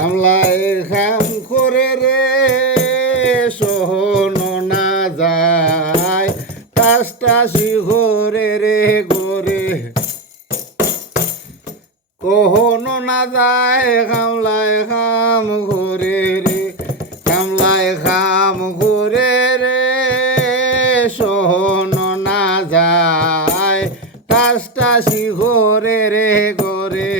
হামলায় খাম করে রে সহনো না যায় টাসটাসি ঘরে রে গোরে কহনো না যায় কামলায় খাম ঘরে রে কামলায় খাম ঘরে রে সহনো না যায় টাসটাসি ঘরে রে গোরে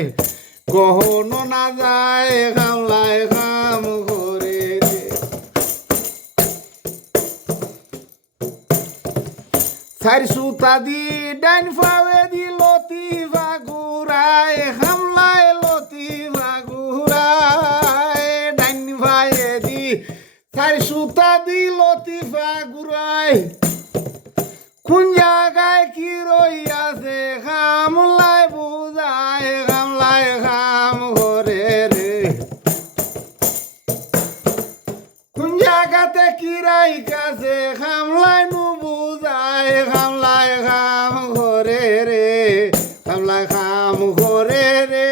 কহনো না যায় কামলায় খাম ঘরে রে চার সুতা দি ডাইন ফাওয়ে দি লতি বাগুরায় হামলায় লতি বাগুরায় ডাইন ফায়ে দি চার সুতা দি লতি বাগুরায় কোন জায়গায় কি রইয়াছে হামলায় বুঝায় হামলায় খাম ঘরে রে কোন জায়গাতে কি রাইকাছে হামলায় নু বুঝায় হামলায় খাম ঘরে রে হামলায় খাম ঘরে রে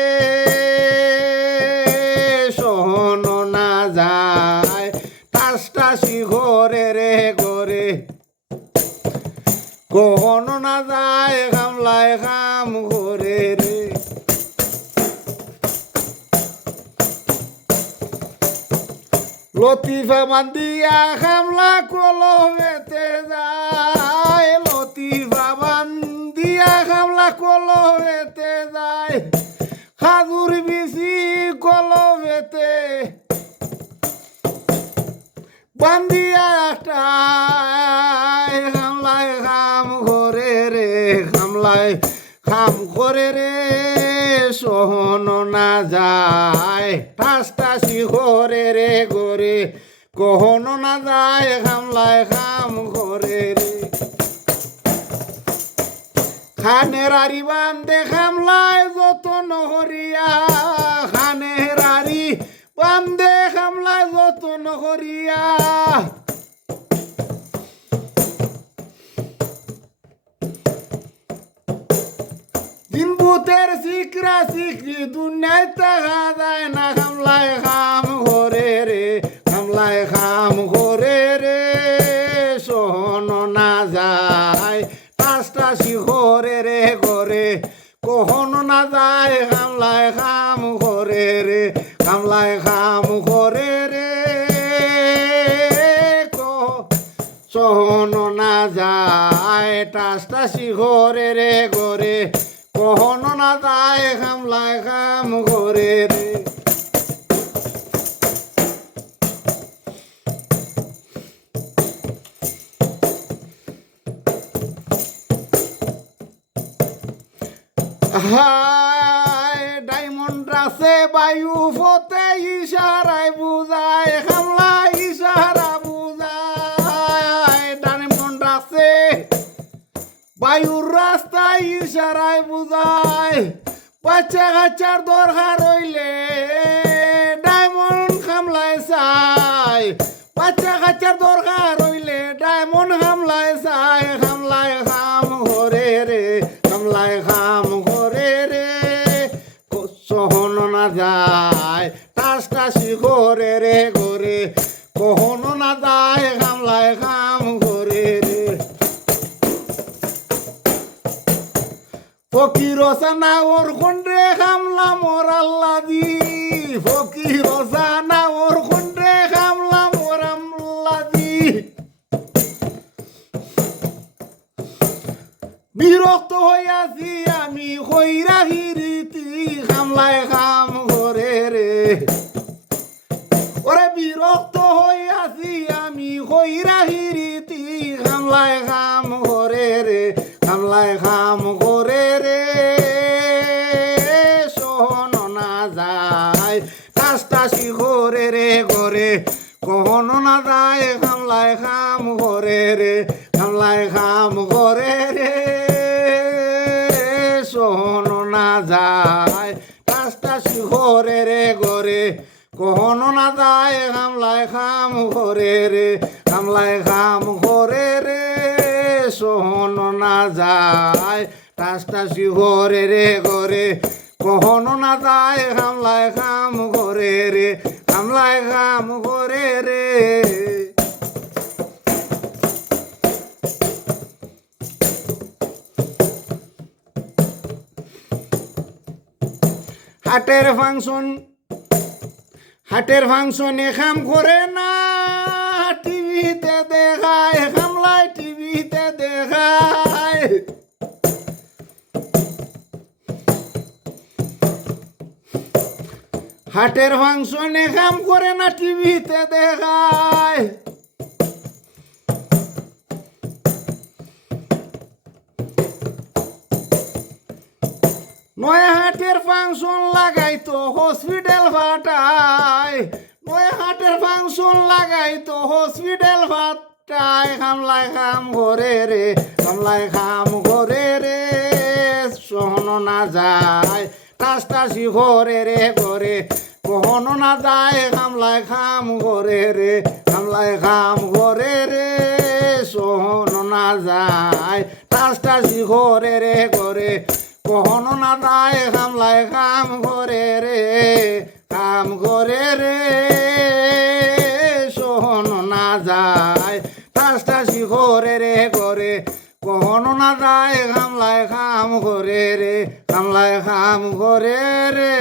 সহনো না যায় টাসটাসি ঘরে রে ঘরে কহনো না যায় হামলায় খাম ঘরে রে লতিফা বান্দিয়া খামলা কলমেতে যায় লতিফা বান্দিয়া খামলা কলমেতে যায় খাজুর বিচি কলমেতে বান্দিয়া একটাই হামলায় খাম ঘরে রে হামলায় খাম করে রে সহনো না যায় টাসটাসি ঘরে রে গোরে কহনো না যায় হামলায় খাম ঘরে রে খানের আরি বান্ধে খামলায় যতন হরিয়া খানের আরি বান্ধে খামলায় যতন হরিয়া দিন ভূতের শিকরা শিকরি দুনিয়ায় দেখা যায় না হামলায় খাম ঘরে রে হামলায় খাম ঘরে রে সহনো না যায় টাসটাসি ঘরে রে ঘরে কহনো না যায় হামলায় খাম ঘরে রে হামলায় খাম ঘরে রে সহনো না যায় টাসটাসি ঘরে রে ঘরে কহনো না যায় হামলায় খাম ঘরে রে হায় ডায়মন্ড রাসে বায়ু ফতে ইশারায় বুঝায় হামলা ইশারা বুঝায় ডায়মন্ড রাসে বায়ুর রাস্তায় ইশারায় বুঝায় বাচ্চা কাচ্চার দরকার হইলে ডায়মন্ড হামলায় চায় বাচ্চা কাচ্চার দরকার হইলে ডায়মন্ড হামলায় চায় হামলায় খাম ঘরে রে হামলায় খাম ঘরে রে সহনো না যায় টাসটাসি ঘরে রে ঘরে কহনো না যায় হামলায় খাম ঘরে রে ফকির সানা ওর খন্ডে খামলা মোর আল্লাহ দি ফকির সানা ওর খন্ডে খামলা মোর আল্লাহ দি বিরক্ত হইয়াছি আমি কইরা হিরিতি খামলায় খাম ঘরে রে ওরে বিরক্ত হইয়াছি আমি কইরা হিরিতি খামলায় খাম ঘরে রে হামলায় খাম ঘরে রে সহনো না যায় টাসটাসি ঘরে রে ঘরে কহনো না যায় হামলায় খাম ঘরে রে হামলায় খাম ঘরে রে সহনো না যায় টাসটাসি ঘরে রে ঘরে কহনো না যায় হামলায় খাম ঘরে রে হামলায় খাম ঘরে রে সহনো না যায় টাসটাসি ঘরে রে ঘরে কখনো না যায় কামলায় কাম করে রে কামলায় কাম করে রে হাটের ফাংশনে কাম করে না টিভিতে দেখায় কামলায় টিভিতে দেখায় হাটের ফাংশনে কাম করে না টিভিতে দেখায় নয় হাটের ফাংশন লাগাইতো হসপিটাল ফাটায় নয় হাটের ফাংশন লাগাইতো হসপিটাল ফাটায় কামলায় কাম করে রে কামলায় কাম করে রে সহনো না যায় টাসটাসি করে রে করে কখনো না যায় কামলায় কাম করে রে কামলায় কাম করে রে সহনো না যায় টাসটাসি করে রে করে কখনো না যায় কামলায় কাম করে রে সহনো না যায় টাসটাসি করে রে করে কখনো না যায় কামলায় কাম করে রে কামলায় কাম করে রে